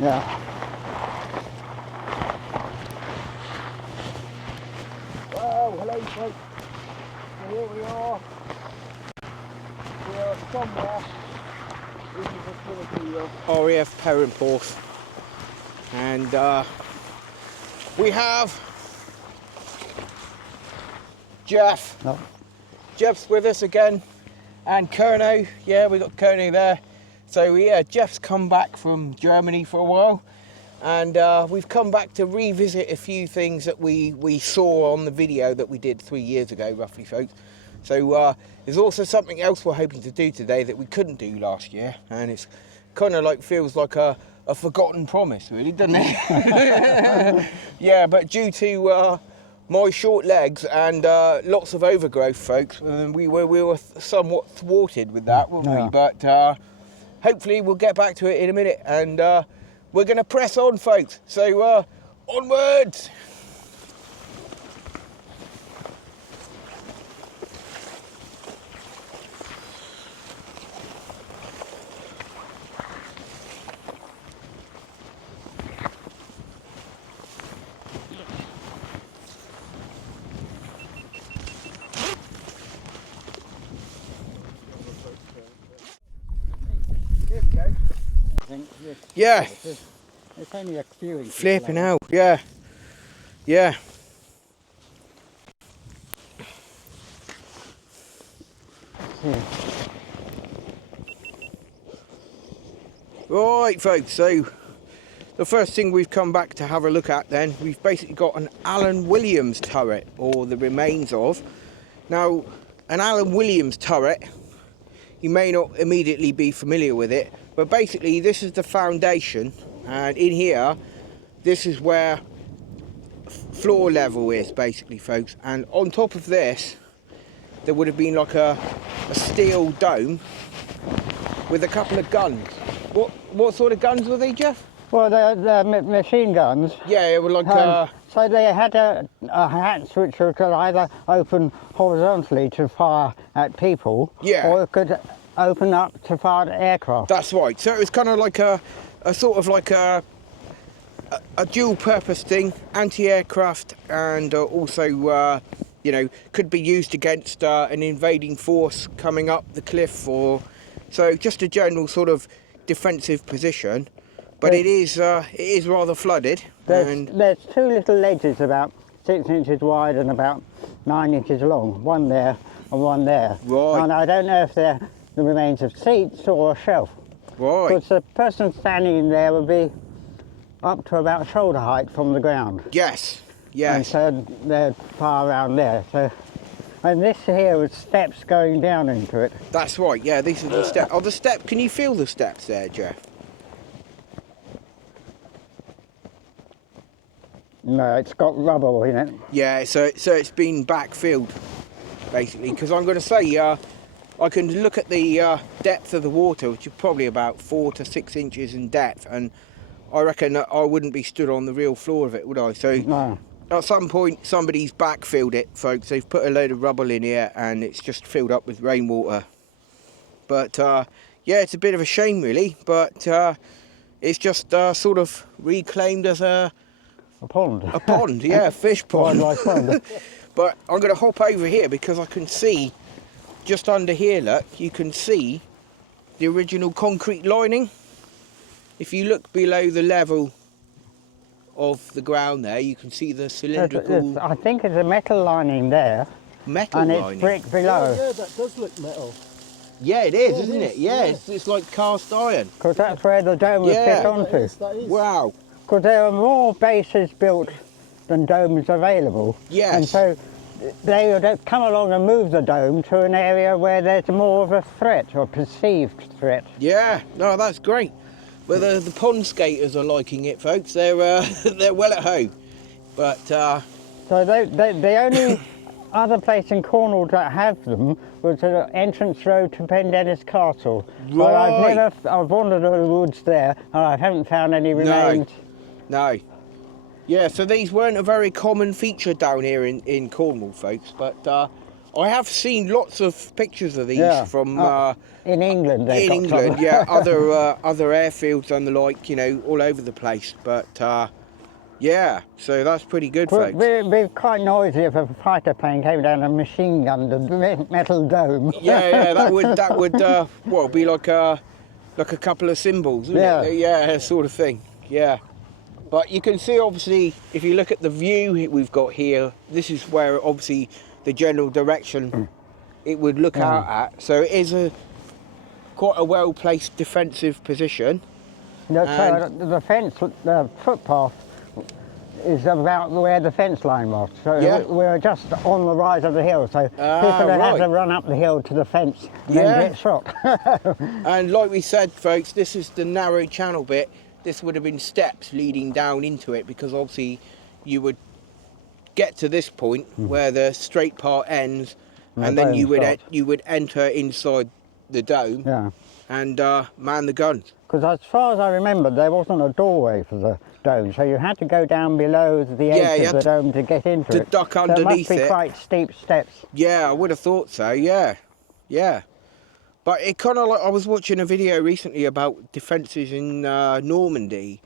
Yeah. Well, hello folks. So here we are. We are somewhere in the vicinity of RAF Perranporth, and we have Jeff. No. Jeff's with us again, and Kerno. Yeah, we got Kerno there. So yeah, Jeff's come back from Germany for a while, and we've come back to revisit a few things that we saw on the video that we did 3 years ago, roughly, folks. So there's also something else we're hoping to do today that we couldn't do last year, and it's kind of like feels like a forgotten promise, really, doesn't it? Yeah, but due to my short legs and lots of overgrowth, folks, we were somewhat thwarted with that, weren't we? But hopefully we'll get back to it in a minute, and we're going to press on, folks. So onwards. There we go. I think Yeah. It's only a few inches. Flipping long. out, yeah. Yeah. Yeah. Right, folks, so the first thing we've come back to have a look at then, we've basically got an Alan Williams turret, or the remains of. Now, an Alan Williams turret, you may not immediately be familiar with it, but basically this is the foundation, and in here, this is where floor level is, basically, folks. And on top of this, there would have been like a steel dome with a couple of guns. What sort of guns were they, Jeff? Well, they're machine guns. Yeah, it was like so they had a hatch which could either open horizontally to fire at people, Yeah. or it could open up to fire at aircraft. That's right. So it was kind of like a sort of like a dual purpose thing, anti-aircraft, and also you know, could be used against an invading force coming up the cliff, or so just a general sort of defensive position. But it is rather flooded. There's two little ledges about 6 inches wide and about 9 inches long, one there and one there. Right. And I don't know if they're the remains of seats or a shelf. Right. Because the person standing in there would be up to about shoulder height from the ground. Yes. And Yes. so they're far around there. So, and this here was steps going down into it. That's right. Yeah. These are the steps. Oh, the step. Can you feel the steps there, Jeff? No, it's got rubble in it. Yeah. So it's been backfilled, basically. Because I'm going to say, I can look at the depth of the water, which is probably about 4 to 6 inches in depth, and I reckon that I wouldn't be stood on the real floor of it, would I? So No. at some point, somebody's backfilled it, folks. They've put a load of rubble in here, and it's just filled up with rainwater. But yeah, it's a bit of a shame, really. But it's just sort of reclaimed as a pond. A pond, yeah, a fish pond. Wildlife pond. But I'm going to hop over here because I can see, just under here, look, you can see the original concrete lining. If you look below the level of the ground there, you can see the cylindrical I think it's a metal lining there. metal and lining. it's brick below. Yeah, that does look metal. Yeah, it is, Yeah, isn't it it? is, Yeah, yeah. it's like cast iron. Because that's where the dome was Yeah. fit onto. That is. Wow. Because there are more bases built than domes available. Yes. And so they would come along and move the dome to an area where there's more of a threat, or perceived threat. Yeah, no, that's great. But the pond skaters are liking it, folks. They're they're well at home. But So the only other place in Cornwall that have them was the entrance road to Pendennis Castle. But Right. I've wandered in the woods there and I haven't found any remains. No. Yeah, so these weren't a very common feature down here in Cornwall, folks. But I have seen lots of pictures of these from in England. yeah, other airfields and the like, you know, all over the place. But yeah, so that's pretty good, folks. It'd be quite noisy if a fighter plane came down and machine gunned the metal dome. Yeah, that would well, be like a couple of cymbals, wouldn't it? Yeah, sort of thing. Yeah. But you can see, obviously, if you look at the view we've got here, this is where, obviously, the general direction it would look out at. So it is quite a well-placed defensive position. No, so the footpath is about where the fence line was. So we're just on the rise of the hill. So people have to run up the hill to the fence and then get shot. And like we said, folks, this is the narrow channel bit. This would have been steps leading down into it, because obviously you would get to this point where the straight part ends, and then you would enter inside the dome and man the guns. Because as far as I remember, there wasn't a doorway for the dome, so you had to go down below the edge of the dome to get into it. To duck underneath it. There must be quite steep steps. Yeah, I would have thought so. Yeah. But it kind of like, I was watching a video recently about defences in Normandy.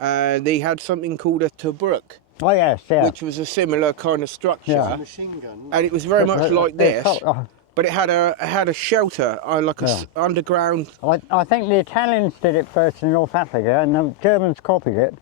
They had something called a Tobruk. Oh yes, which was a similar kind of structure. Yeah. Machine gun. And it was very much like this, but it had a shelter, like a underground. I think the Italians did it first in North Africa, and the Germans copied it,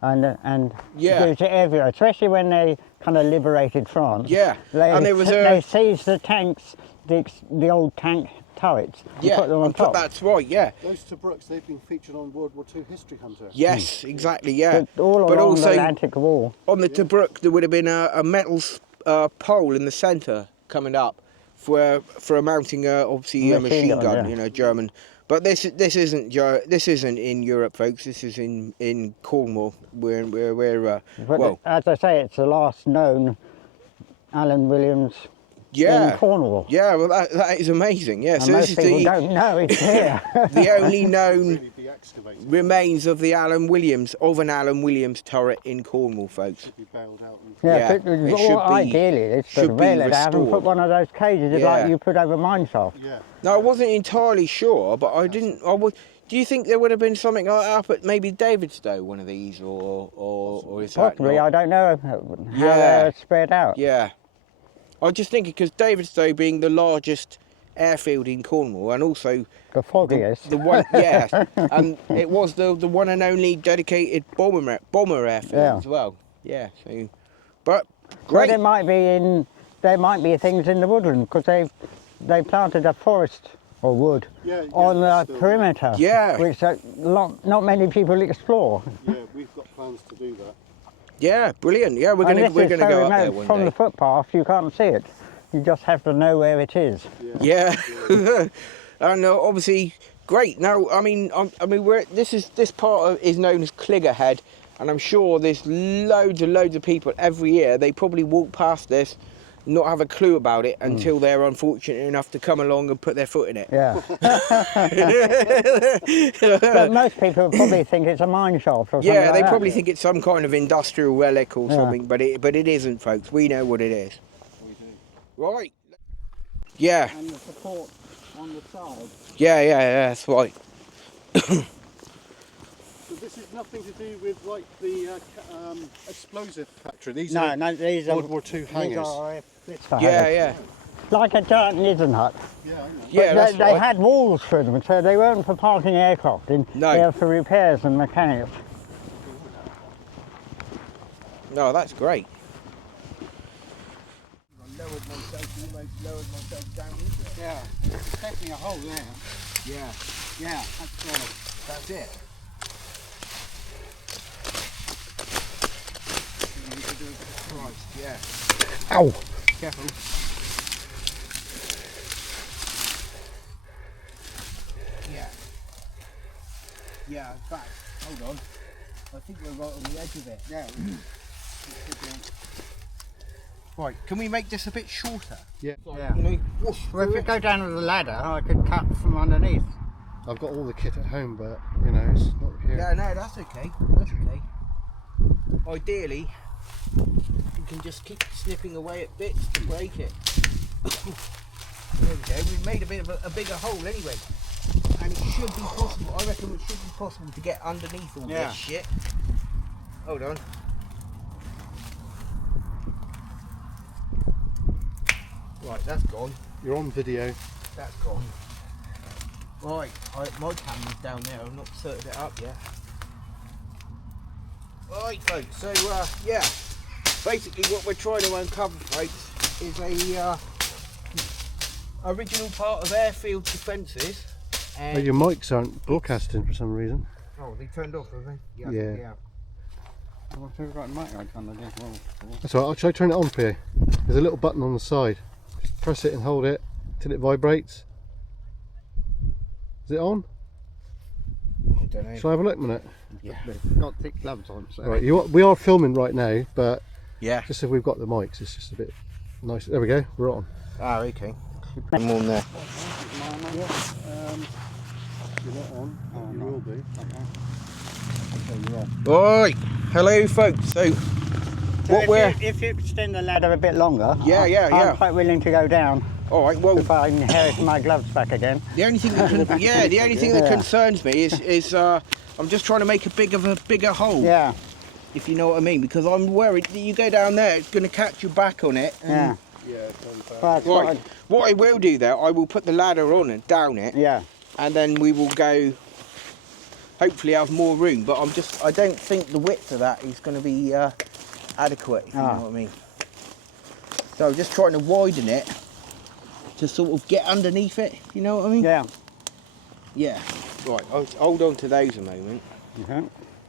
and used it everywhere, especially when they kind of liberated France. Yeah, and there was they seized the tanks, the old tank turrets, and put them on top. That's right, yeah. Those Tobruks, they've been featured on World War II History Hunter. Yes, exactly, yeah. But along the Atlantic Wall. On the Tobruk, there would have been a metal pole in the centre coming up for mounting obviously a machine gun, you know, German. But this isn't in Europe, folks. This is in Cornwall. Well, as I say, it's the last known Alan Williams. In Cornwall. Yeah, well, that is amazing. Yeah, and so most this is people don't know it's here. The only known remains of an Alan Williams turret in Cornwall, folks. Be bailed out ideally, it's to bail it out and put one of those cages like you put over mine shaft. Yeah. No, I wasn't entirely sure, but I didn't. Do you think there would have been something like that up at maybe Davidstow, one of these, or is that possibly? not? I don't know how they're spread out. Yeah. I just think because Davidstow being the largest airfield in Cornwall, and also the foggiest, the one, and it was the one and only dedicated bomber airfield as well. Yeah, so, but great. But there might be things in the woodland, because they planted a forest or wood on the perimeter, which not many people explore. Yeah, we've got plans to do that. Yeah, brilliant. Yeah, we're going to go up there one day. From the footpath, you can't see it. You just have to know where it is. Yeah. And obviously, great. Now, I mean, this part is known as Cliggerhead, and I'm sure there's loads of people every year. They probably walk past this, not have a clue about it until they're unfortunate enough to come along and put their foot in it. Yeah. But most people probably think it's a mine shaft or something. Yeah, they probably think it's some kind of industrial relic or something, but it isn't, folks. We know what it is. We do. Right. Yeah. And the support on the side. Yeah, that's right. So this is nothing to do with like the explosive factory. These these are World War II hangars. Yeah. Like a giant Nissen hut. Yeah, I know. Yeah, they had walls for them, so they weren't for parking aircraft in. No. They were for repairs and mechanics. No, that's great. I lowered myself down into it. Yeah, there's definitely a hole there. Yeah, that's it. Christ, yeah. Ow! Careful. Yeah, in fact, hold on. I think we're right on the edge of it. Yeah. Right, can we make this a bit shorter? Yeah. You know, Well, if we go down to the ladder, I could cut from underneath. I've got all the kit at home, but you know, it's not here. Yeah, no, that's okay. That's okay. Ideally, you can just keep snipping away at bits to break it. There we go. We've made a bit of a bigger hole anyway, and it should be possible. I reckon it should be possible to get underneath all this shit. Hold on. Right, that's gone. You're on video. That's gone. Right, my camera's down there. I've not sorted it up yet. Right, folks. So yeah, basically what we're trying to uncover, folks, is a original part of airfield defences. Oh, your mics aren't broadcasting for some reason. Oh, they turned off, have they? Yeah. Well, we've got a mic on there as well. That's all right. I'll try to turn it on for you. There's a little button on the side. Just press it and hold it till it vibrates. Is it on? I don't know. Shall I have a look a minute? Yeah. We've got thick gloves on, so. Right, we are filming right now, but Yeah. just if we've got the mics, it's just a bit nice. There we go. We're on. Ah, okay. I'm on there. You're not on. Oh, you no. will be. Right. Hello, folks. So, if you extend the ladder a bit longer, Yeah. I'm quite willing to go down all right. Well, if I inherit my gloves back again. the only thing that Yeah. concerns me is I'm just trying to make a bigger hole. Yeah, If you know what I mean, because I'm worried that you go down there, it's going to catch your back on it. yeah. Yeah, it's on back. But it's got Right. What I will do there, I will put the ladder on and down it, yeah, and then we will go. Hopefully, have more room. But I don't think the width of that is going to be adequate. If you know what I mean. So I'm just trying to widen it to sort of get underneath it. You know what I mean? yeah. Yeah. Right. I'll hold on to those a moment. Okay.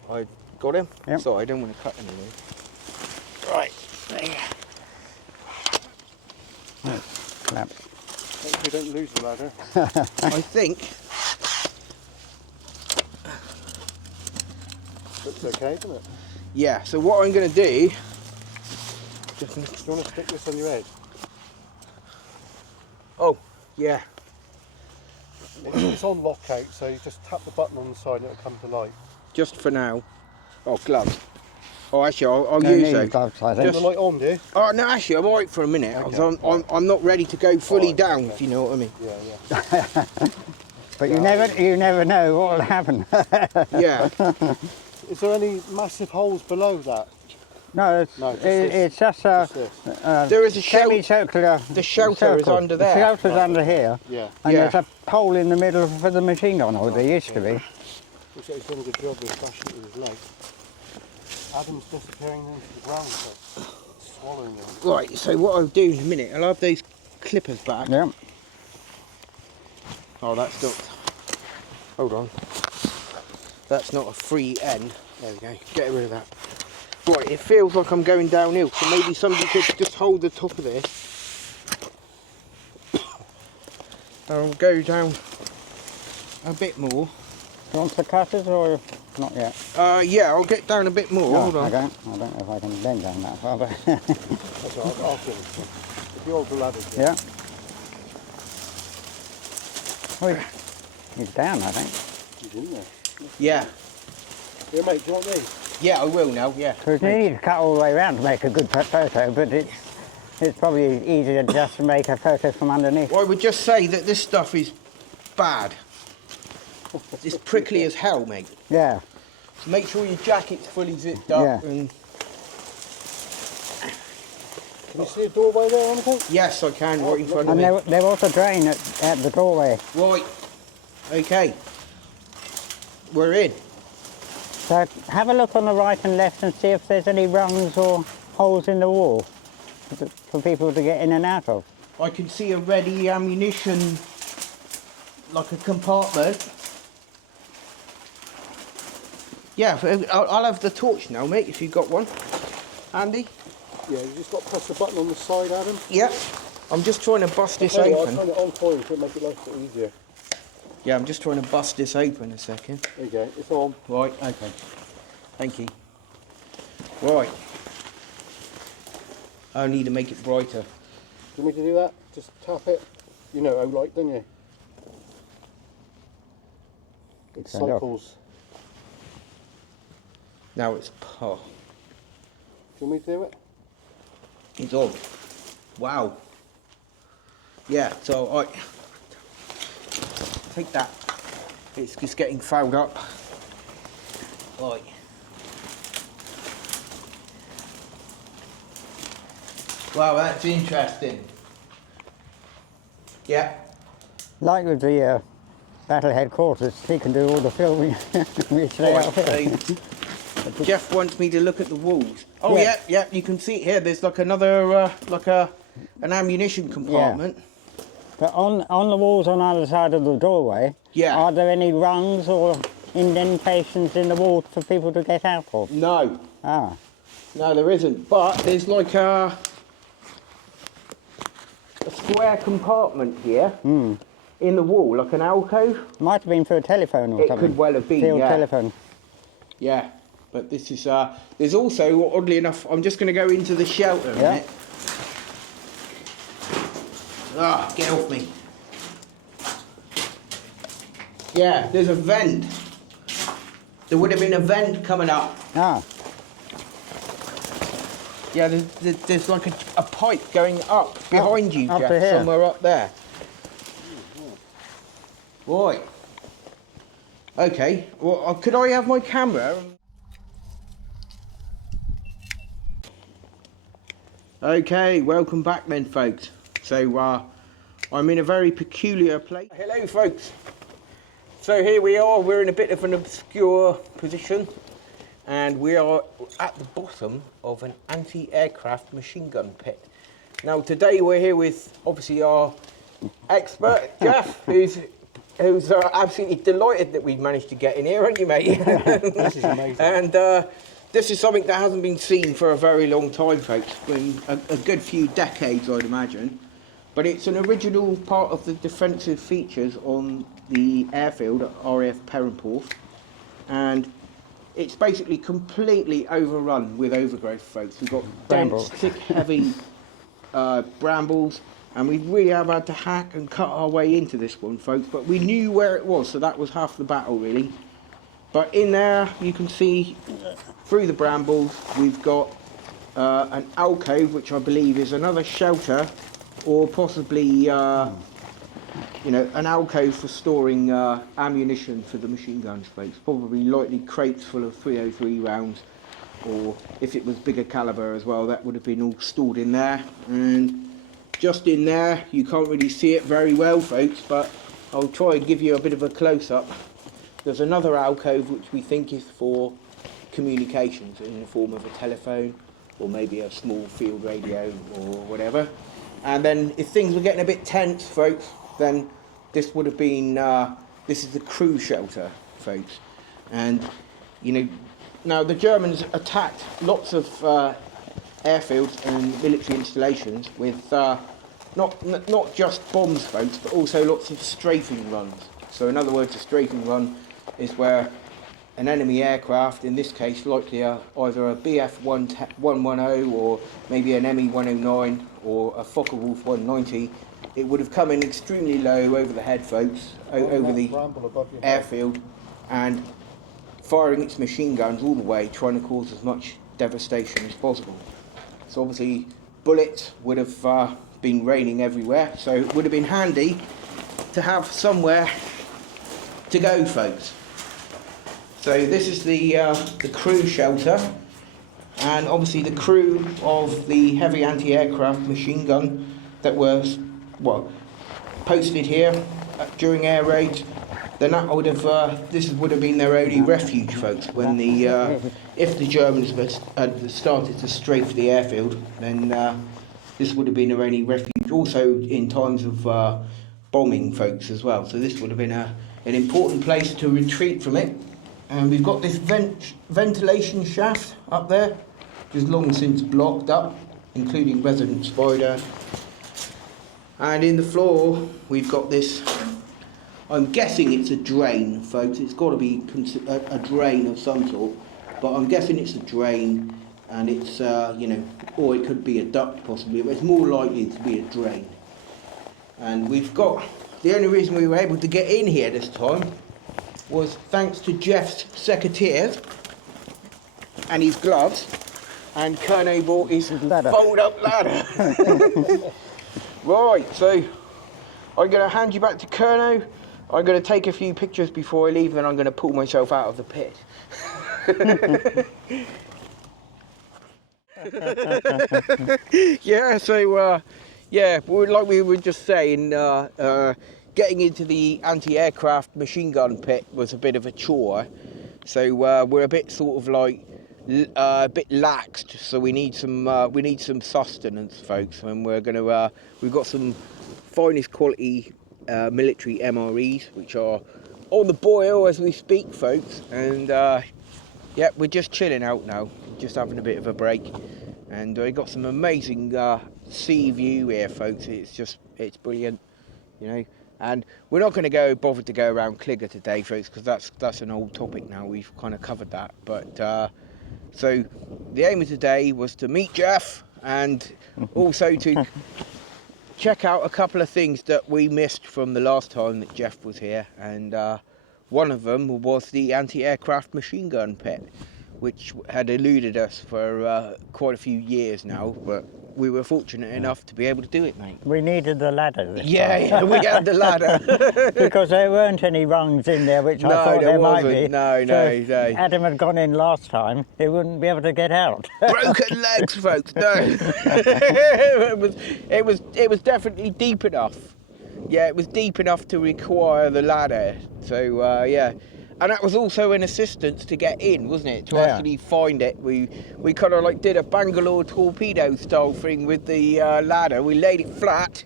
I got him. Yep. Sorry, I don't want to cut anything. Right. There. Clap. Hopefully don't lose the ladder. I think. Looks okay, doesn't it? Yeah. So what I'm going to do. Do you want to stick this on your head? Oh, yeah. It's on lockout, so you just tap the button on the side and it'll come to life. Just for now. Oh, gloves. Oh, actually, I'll No use need those. gloves, I think. Turn the light on, do you? Oh no, actually, I'm alright for a minute. Okay. 'Cause I'm not ready to go fully Alright, down. okay. If you know what I mean. Yeah. But you never know what will happen. Yeah. Is there any massive holes below that? No, No, just this. it's just a this. There is a semicircular. The shelter is circle. under The there. shelter's under here, Yeah. and Yeah. there's a pole in the middle for the machine gun, or there used to be. Looks like he's done a good job with bashing it with his leg. Adam's disappearing into the ground, so it's swallowing him. Right. So what I'll do in a minute, I'll have those clippers back. Yeah. Oh, that's not. Hold on. That's not a free end. There we go. Get rid of that. Right. It feels like I'm going downhill. So maybe somebody could just hold the top of this. I'll go down a bit more. You want the cutters or not yet? Yeah, I'll get down a bit more. No, Hold on. I don't know if I can bend down that far, but That's all right, I'll give it to him. If you hold the ladder, yeah. Oh, he's down, I think. he's in there. Yeah. Yeah, mate, do you want these? Yeah, I will now. Yeah. Because you need to cut all the way around to make a good photo, but it's probably easier just to make a photo from underneath. Well, I would just say that this stuff is bad. It's prickly as hell, mate. Yeah. So make sure your jacket's fully zipped up. Yeah. And Can you see a doorway there or anything? yes, I can, right in front of And me. there was a drain at the doorway. Right. Okay. We're in. So have a look on the right and left and see if there's any rungs or holes in the wall for people to get in and out of. I can see a ready ammunition, like a compartment. Yeah, I'll have the torch now, mate, if you've got one. Andy? Yeah, you just got to press the button on the side, Adam. Yep. I'm just trying to bust this I'll open. turn it on for you to make it life a bit easier. Yeah, I'm just trying to bust this open a second. There you go, it's on. Right, okay. Thank you. Right. I need to make it brighter. Do you want me to do that? Just tap it. You know how light, don't you? It Turn it off. cycles. Now it's par. Do you want me to do it? It's on. Wow. Yeah, so I take that. It's just getting fouled up. Right. Wow, that's interesting. Yeah. Like with the battle headquarters, he can do all the filming. We stay out here. So Jeff wants me to look at the walls. Oh yeah, you can see it here. There's like another, an ammunition compartment. Yeah. But on the walls on either side of the doorway, are there any rungs or indentations in the wall for people to get out of? No. Ah. No, there isn't. But there's like a square compartment here in the wall, like an alcove. Might have been for a telephone or something. It could well have been, Field telephone. Yeah, but this is, there's also, oddly enough, I'm just going to go into the shelter in a minute. Ah, get off me. Yeah, there's a vent. There would have been a vent coming up. Ah. Yeah, there's like a pipe going up behind you, up Jeff, to here. somewhere up there. Right. Okay, well, could I have my camera? Okay, welcome back then, folks. So, I'm in a very peculiar place. Hello, folks. So here we are, we're in a bit of an obscure position, and we are at the bottom of an anti-aircraft machine gun pit. Now, today we're here with, obviously, our expert, Jeff, who's absolutely delighted that we've managed to get in here, aren't you, mate? This is amazing. And this is something that hasn't been seen for a very long time, folks. Been a good few decades, I'd imagine. But it's an original part of the defensive features on the airfield at RAF Perranporth. And it's basically completely overrun with overgrowth, folks. We've got dense, thick, heavy brambles. And we really have had to hack and cut our way into this one, folks. But we knew where it was, so that was half the battle, really. But in there, you can see, through the brambles, we've got an alcove, which I believe is another shelter, or possibly, you know, an alcove for storing ammunition for the machine guns, folks. Probably likely crates full of 303 rounds, or if it was bigger caliber as well, that would have been all stored in there. And just in there, you can't really see it very well, folks, but I'll try and give you a bit of a close-up. There's another alcove which we think is for communications in the form of a telephone or maybe a small field radio or whatever. And then if things were getting a bit tense, folks, then this would have been, this is the crew shelter, folks. And, you know, now the Germans attacked lots of airfields and military installations with not just bombs, folks, but also lots of strafing runs. So in other words, a strafing run is where an enemy aircraft, in this case likely either a BF-110 or maybe an ME-109 or a Focke-Wulf 190, it would have come in extremely low over the head, folks, over the airfield, and firing its machine guns all the way, trying to cause as much devastation as possible. So obviously bullets would have been raining everywhere, so it would have been handy to have somewhere to go, folks. So this is the crew shelter, and obviously the crew of the heavy anti-aircraft machine gun that was, well, posted here during air raids. Then that would have, this would have been their only refuge, folks. When the, if the Germans had started to strafe the airfield, then this would have been their only refuge. Also in times of bombing, folks, as well. So this would have been an important place to retreat from it. And we've got this ventilation shaft up there, which is long since blocked up, including resident spider. And in the floor, we've got this, I'm guessing it's a drain, folks. It's got to be a drain of some sort, but I'm guessing it's a drain, and it's, you know, or it could be a duct possibly, but it's more likely to be a drain. And we've got, the only reason we were able to get in here this time was thanks to Jeff's secateurs and his gloves, and Kerno bought his fold-up ladder. Right, so I'm going to hand you back to Kerno. I'm going to take a few pictures before I leave, and I'm going to pull myself out of the pit. Yeah, so yeah, like we were just saying, getting into the anti-aircraft machine gun pit was a bit of a chore. So we're a bit sort of like a bit laxed. So we need some sustenance, folks, and we've got some finest quality military MREs, which are on the boil as we speak, folks. And yeah, we're just chilling out now, just having a bit of a break. And we got some amazing sea view here, folks. It's brilliant, you know. And we're not going to bother to go around Cligger today, folks, because that's an old topic now. We've kind of covered that. But so the aim of today was to meet Jeff and also to check out a couple of things that we missed from the last time that Jeff was here. And one of them was the anti-aircraft machine gun pit, which had eluded us for quite a few years now, but we were fortunate enough to be able to do it, mate. We needed the ladder this time. Yeah, we had the ladder. Because there weren't any rungs in there, which I thought there might be. No. If Adam had gone in last time, he wouldn't be able to get out. Broken legs, folks, no. It was definitely deep enough. Yeah, it was deep enough to require the ladder. So, yeah. And that was also an assistance to get in, wasn't it? To actually find it. We kind of like did a Bangalore torpedo style thing with the ladder. We laid it flat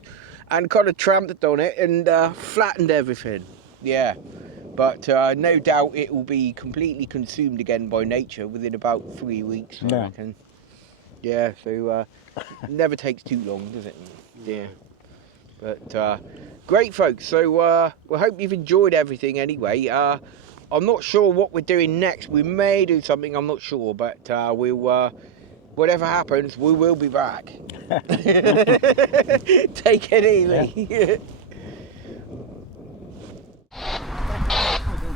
and kind of tramped on it and flattened everything. Yeah. But no doubt it will be completely consumed again by nature within about 3 weeks, I reckon. Yeah, so never takes too long, does it? Yeah. But great, folks. So we hope you've enjoyed everything anyway. I'm not sure what we're doing next. We may do something, I'm not sure, but we'll, whatever happens, we will be back. Take it easy. Yeah.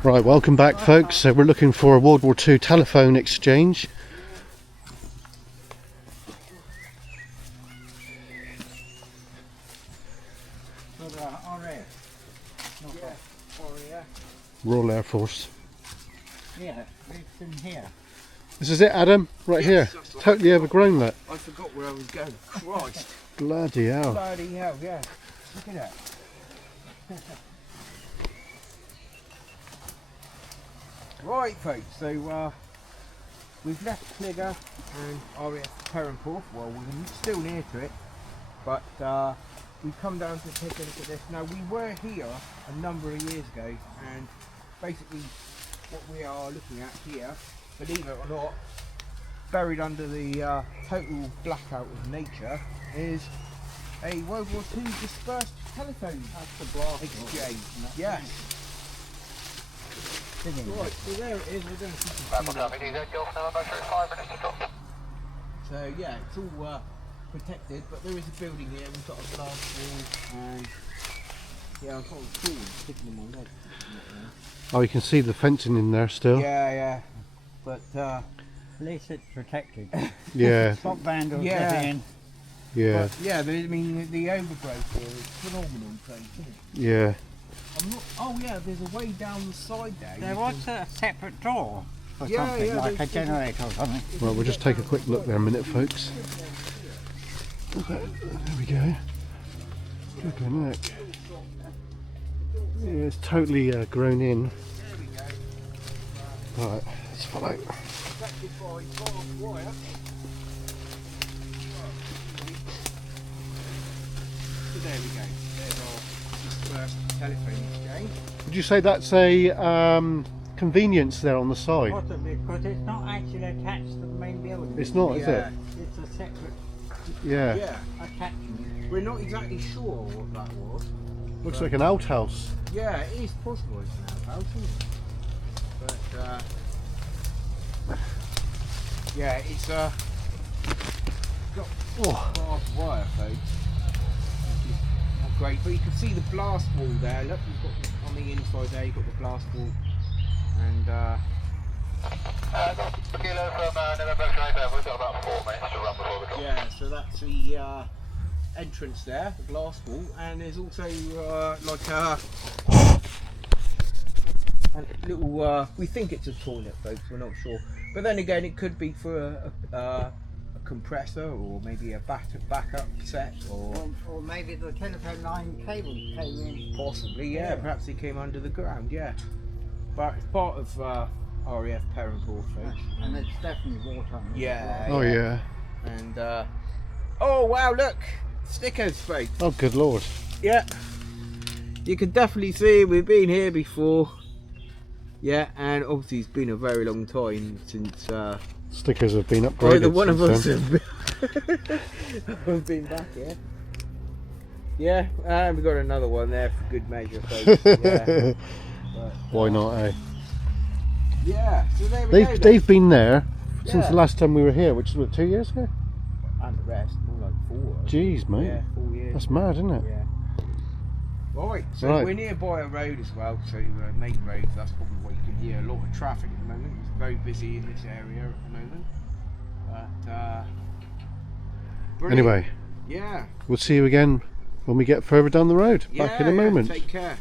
Right, welcome back, folks. So we're looking for a World War II telephone exchange. Royal Air Force. Yeah, it's in here. This is it, Adam? Right here. Totally overgrown, that. I forgot where I was going. Christ. Bloody hell. Bloody hell, yeah. Look at that. Right, folks, so we've left Cligger and RAF Perranporth. Well, we're still near to it, but we've come down to take a look at this. Now, we were here a number of years ago, and basically what we are looking at here, believe it or not, buried under the total blackout of nature, is a World War II dispersed telephone exchange. Yeah. Right, so there it is. We're going to see some So yeah, it's all protected, but there is a building here. We've got a glass wall, and yeah, I've got a tool sticking in my leg. Oh, you can see the fencing in there still. Yeah, but at least it's protected. Yeah. Stop vandals getting in. Yeah. But, yeah, I mean the overgrowth here is phenomenal, isn't it? Yeah. Oh yeah, there's a way down the side there. There was a separate door for Yeah, something, yeah, like a generator or something. Well, we'll just take a quick look there a minute, folks. There we go. Look at that. Yeah, it's totally grown in. There we go. Right, let's follow. Protected by barbed wire. So there we go. There's our dispersed telephone exchange. Would you say that's a convenience there on the side? Possibly, because it's not actually attached to the main building. It's not, is it? It's a separate Yeah. attachment. We're not exactly sure what that was. Looks like an outhouse. Yeah, it is possible it's an outhouse, isn't it? But yeah, it's got barbed wire, folks. Which is not great, but you can see the blast wall there. Look, you've got on the inside there. You've got the blast wall, and Kilo from November 25, we've got about 4 minutes to run before the drop. yeah, so that's the entrance there, the glass wall, and there's also like a little. We think it's a toilet, folks. We're not sure, but then again, it could be for a compressor or maybe a backup set, or maybe the telephone line cable came in. Possibly, yeah. Perhaps it came under the ground, yeah. But it's part of RAF Perranporth, folks. And it's definitely water. Yeah. Oh yeah. And oh wow, look, stickers, folks. Oh good lord. Yeah. You can definitely see we've been here before. Yeah, and obviously it's been a very long time since Stickers have been upgraded. either one of us then. have been back here. Yeah, and we've got another one there for good measure, folks. Yeah. But, Why not, eh? yeah, so there we go. They've been there since Yeah. the last time we were here, which was what, 2 years ago? And the rest, more like 4. Jeez, mate. Yeah, 4 years. That's mad, isn't it? Yeah. Right, so Right. we're nearby a road as well, so main road, that's probably why you can hear a lot of traffic at the moment. It's very busy in this area at the moment. But, brilliant. Anyway, Yeah. we'll see you again when we get further down the road. Back in a Yeah, moment. take care.